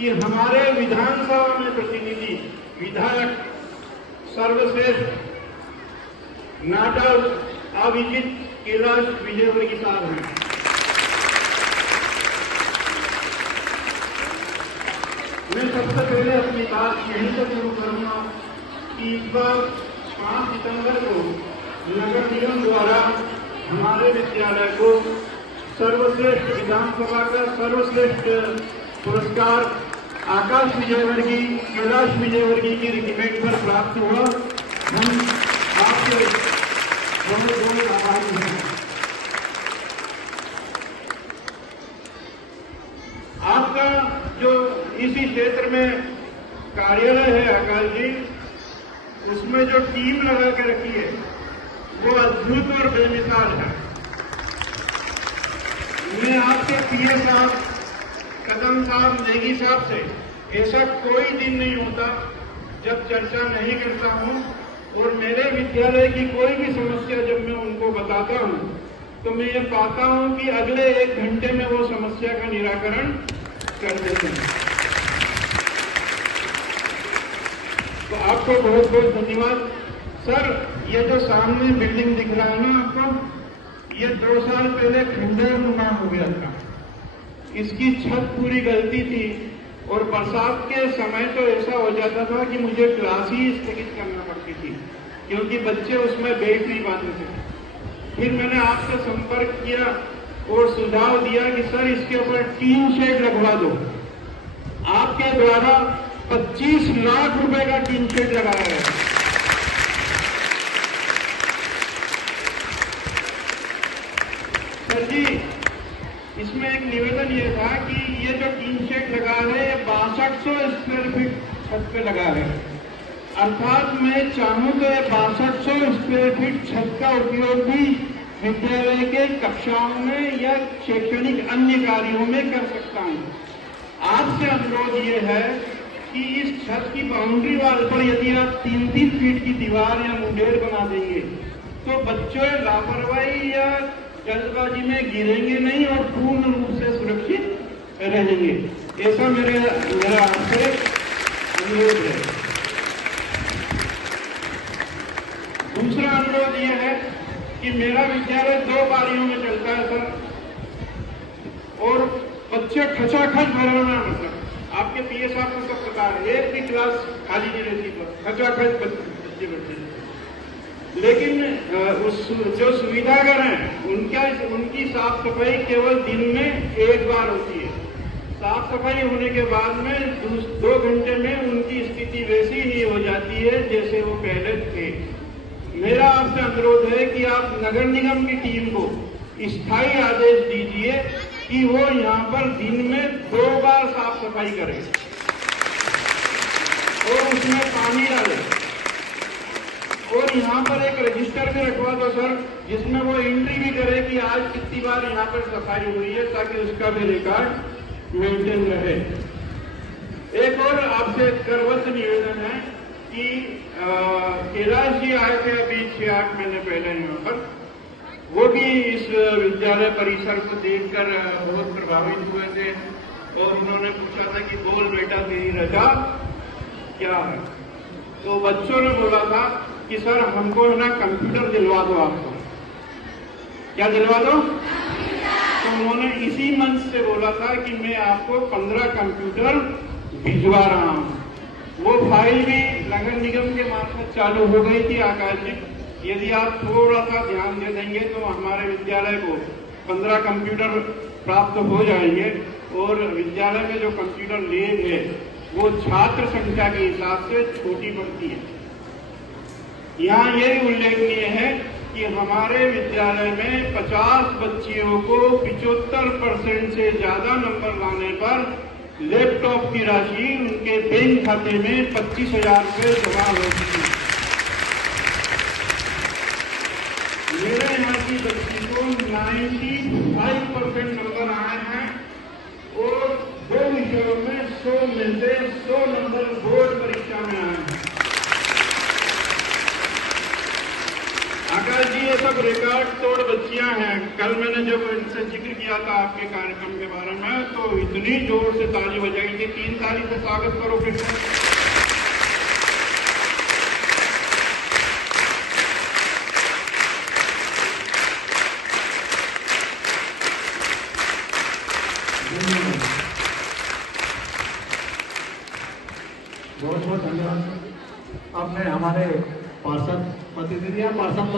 कि हमारे विधानसभा में प्रतिनिधि विधायक सर्वश्रेष्ठ नाटक अभिजीत कैलाश विजयवर्गीय साहब हैं। मैं सबसे पहले अपनी बात यहीं से शुरू करूंगा कि इस बार 5 सितंबर को नगर निगम द्वारा हमारे विद्यालय को सर्वश्रेष्ठ विधानसभा का सर्वश्रेष्ठ पुरस्कार आकाश विजयवर्गीय कैलाश विजयवर्गीय की रिकमेंड पर प्राप्त हुआ। हम आपके बहुत आभारी हैं। आपका जो इसी क्षेत्र में कार्यालय है आकाश जी, उसमें जो टीम लगा के रखी है वो अद्भुत और बेमिसाल है। मैं आपके पीए साहब, कदम साहब, नेगी साहब से ऐसा कोई दिन नहीं होता जब चर्चा नहीं करता हूं, और मेरे विद्यालय की कोई भी समस्या जब मैं उनको बताता हूं तो मैं ये पाता हूं कि अगले 1 घंटे में वो समस्या का निराकरण कर देते हैं। तो आपको बहुत बहुत धन्यवाद। सर, ये जो सामने बिल्डिंग दिख रहा है ना आपको, ये 2 साल पहले खंडहर नुमा हो गया था। इसकी छत पूरी गलती थी और बरसात के समय तो ऐसा हो जाता था कि मुझे क्लास ही स्थगित करना पड़ती थी क्योंकि बच्चे उसमें बैठ नहीं पाते थे। फिर मैंने आपसे संपर्क किया और सुझाव दिया कि सर इसके ऊपर टीन शेड लगवा दो। आपके द्वारा 25 लाख रुपए का टीन शेड लगाया है। सर जी, इसमें एक निवेदन ये था कि ये जो टीन शेड लगा है 6200 स्क्वायर फीट छत पे लगा है, अर्थात मैं चाहूं तो 6200 स्क्वायर फीट छत का उपयोग भी विद्यालय के कक्षाओं में या शैक्षणिक अन्य कार्यों में कर सकता हूं। आपसे अनुरोध ये है कि इस छत की बाउंड्री वाल पर यदि आप 3-3 फीट की दीवार या मुंडेर बना देंगे तो बच्चे लापरवाही या जल्दबाजी में गिरेंगे नहीं और पूर्ण रूप से सुरक्षित रहेंगे। ऐसा मेरा आपसे अनुरोध है। दूसरा अनुरोध यह है कि मेरा विद्यालय 2 पारियों में चलता है सर, और बच्चे खचाखच भरना, मतलब आपके पीए साहब को सब पता है, एक भी क्लास खाली नहीं रहती, खचाखच बच्चे बैठते हैं। लेकिन जो सुविधागर हैं उनकी साफ सफाई केवल दिन में 1 बार होती है। साफ सफाई होने के बाद में 2 घंटे में उनकी स्थिति वैसी ही हो जाती है जैसे वो पहले थे। मेरा आपसे अनुरोध है कि आप नगर निगम की टीम को स्थायी आदेश दीजिए कि वो यहाँ पर दिन में 2 बार साफ सफाई करें और उसमें पानी डालें, और यहाँ पर एक रजिस्टर भी रखवा दो सर, जिसमें वो एंट्री भी करे कि आज कितनी बार यहाँ पर सफाई हुई है, ताकि उसका भी रिकॉर्ड मेंटेन रहे। एक और आपसे करवत निवेदन है कि कैलाश जी आए थे अभी 6-8 महीने पहले यहाँ पर, वो भी इस विद्यालय परिसर को देखकर बहुत प्रभावित हुए थे और उन्होंने पूछा था कि बोल बेटा तेरी रजा क्या है। तो बच्चों ने बोला था कि सर हमको ना कंप्यूटर दिलवा दो, आपको क्या दिलवा दो। तो उन्होंने इसी मंच से बोला था कि मैं आपको 15 कंप्यूटर भिजवा रहा हूं। वो फाइल भी नगर निगम के मार्फत चालू हो गई थी आकाश जी। यदि आप थोड़ा सा ध्यान दे देंगे तो हमारे विद्यालय को 15 कंप्यूटर प्राप्त हो जाएंगे, और विद्यालय में जो कंप्यूटर लैब है वो छात्र संख्या के हिसाब से छोटी पड़ती है। यहाँ यह उल्लेखनीय है कि हमारे विद्यालय में 50 बच्चियों को 75% से ज्यादा नंबर लाने पर लैपटॉप की राशि उनके बैंक खाते में 25,000 रुपये जमा होती है। मेरे यहाँ की बच्ची को 95% नंबर आए हैं और 2 विषयों में 100 में से 100 नंबर बोर्ड परीक्षा में आए हैं। आकाश जी ऐसा रिकॉर्ड तोड़ बच्चियां हैं। कल मैंने जब इनसे जिक्र किया था आपके कार्यक्रम के बारे में, तो इतनी जोर से ताली बजाई थी। 3 ताली से स्वागत करो फिर से। बहुत बहुत धन्यवाद। अब मैं हमारे पार्षद प्रतिनिधि या पार्षद